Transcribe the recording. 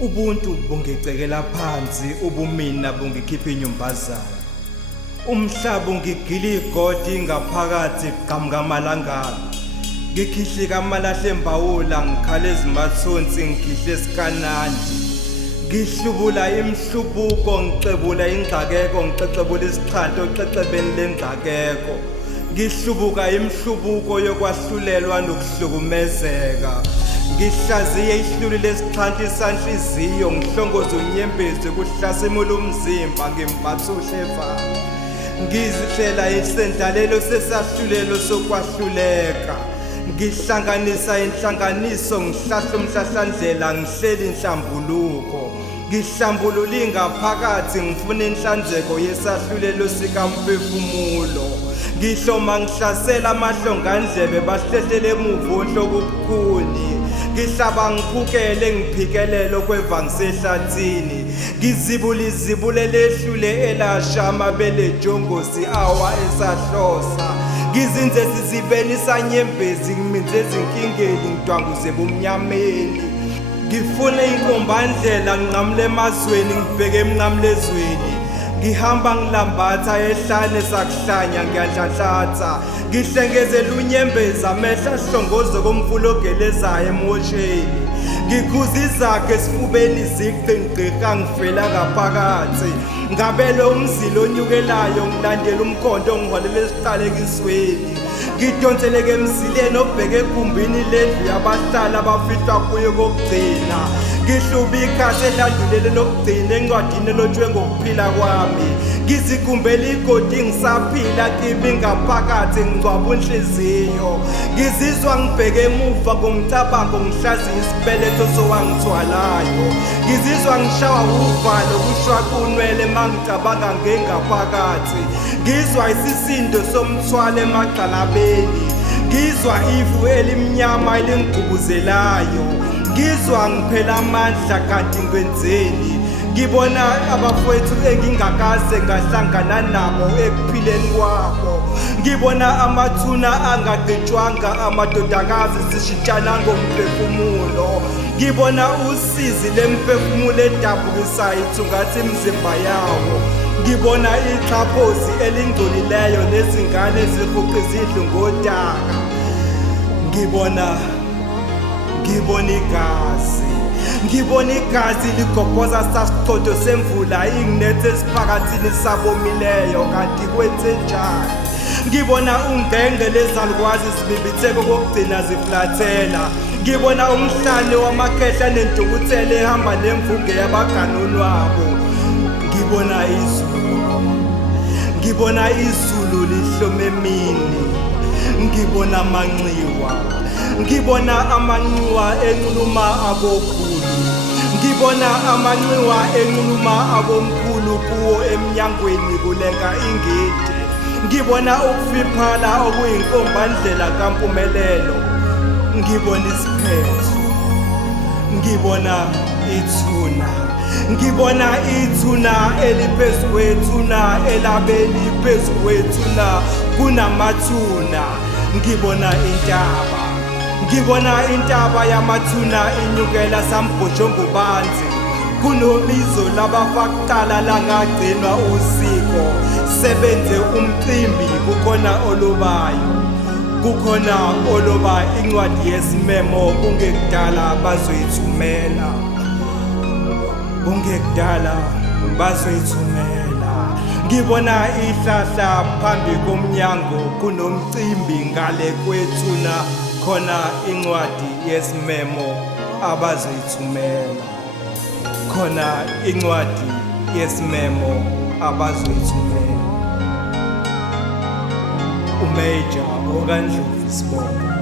Ubuntu bungicekela phansi, ubumina bungikhipha inyumbazana. Umhlaba ungigila igodi ngaphakathi qhamukamalangana. Ngikhihli kamalahle embawula ngikhala ezimathonsi ngikhihle esikanandi. Ngihlubula imhlubuko ngicebula ingxakeko ngicecebula isixhanto ocecebeni lengxakeko. Ngihlubuka imhlubuko yokwahlulelwa nokuhlukumezeka. Ngihlaziye ihluli lesixhanti sanhliziyo ngihlongoza unyembezi kuhlasimula umzimba ngimbathuhleva. Ngizihlela isendlalelo sesahlulelo sokwahluleka. Ngihlanganisa inhlanganiso ngihlahla umhlahlandlela ngihleli inhlambuluko. Ngihlambulula ingaphakathi ngifuna inhlanzeko yesahlulelo sikamphefumulo. Ngihloma ngihlasela amahlongandlebe bahlehlele emuva ohlobo obukhuni. Ngihlaba ngiphukele ngiphikelele okwevangisehlathini. Ngizibula izibule lehlule elasha amabele jongosi awa esahlosa. Ngizinze sizibeni sanyembezi ngiminze ezinkingeni ngidwanguze bomnyameni. Ngifune inkombandlela nginqamule emazweni ngibheke emnqamlezweni. Ngihamba ngilambatha ehlane sakuhlanya ngiyadlahlatha. Ngihlengezela unyembezi amehla ahlongoze komfulogelezayo emosheni. Ngikhuza izakhe esifubeni ziqinqiqa ngifela ngaphakathi. Ngabelo umzilo onyukelayo ngilandela umkhondo ngiholela esiqalekisweni. Ngidonseleke emzileni obheke egumbini lendlu yabahlali abafihlwa kuyo kokugcina. Ngihluba ikhasi elandulele lokugcina encwadini elotshwe ngokuphila kwami. Ngizigumbela igodi ngisaphila kimi ngaphakathi ngicwaba unhliziyo. Ngizizwa ngibheke emuva ngomcabango ngihlaziya isibeletho sowangithwalayo. Ngizizwa ngishawa uvalo kushwaqa unwele mangicabanga ngengaphakathi. Ngizwa isisindo somthwalo emagxalabeni. Ngizwa ivu elimnyama elingigubuzelayo. Ngizwa ngiphela amandla kanti ngikwenzeni. Ngibona abafowethu engingakaze ngahlangana nabo ekuphileni kwabo. Ngibona amathuna angagqitshwanga amadodakazi zishintshana ngomphefumulo. Ngibona usizi lemphefumulo edabukisayo ithungathi imizimba yawo. Ngibona ixhaphozi elingcolileyo nezingane zihuqa izidlu ngodaka. Ngibona igazi. Ngibona igazi ligobhoza sasiqotho semvula inginethe esiphakathini sabomileyo kanti kwenze njani. Ngibona ungenge lezalukwazi zibibitheke kokugcina ziflathela. Ngibona umhlane wamakhehla nentukuthelo ehamba nemvunge yabaganonwabo. Ngibona izulu lihlome emini. Ngibona amanxiwa. Ngibona amanxiwa enxuluma abokhulu. Ngibona amanxiwa enxuluma abomkhulu kuwo eminyangweni kulenga ingidi. Ngibona ukufiphala okuyinkombandlela kampumelelo. Ngibona isiphetho. Ngibona ithuna. Ngibona ithuna eliphezu kwethuna elabeli phezu kwethuna kunamathuna. Ngibona intaba yamathuna inyukela sambhojongo banzi. Kunobizo labafakuqala langagcinwa usiko. Sebenze umcimbi kukhona olobayo. Kukhona oloba incwadi yesimemo kungekudala bazoyithumela. Kungekudala bazoyithumela. Ngibona ihlahla phambi komnyango kunomcimbi ngale kwethuna khona incwadi yesimemo abazoyithumela. Khona incwadi yesimemo abazoyithumela. uMajor okaNdlovu Sibongo.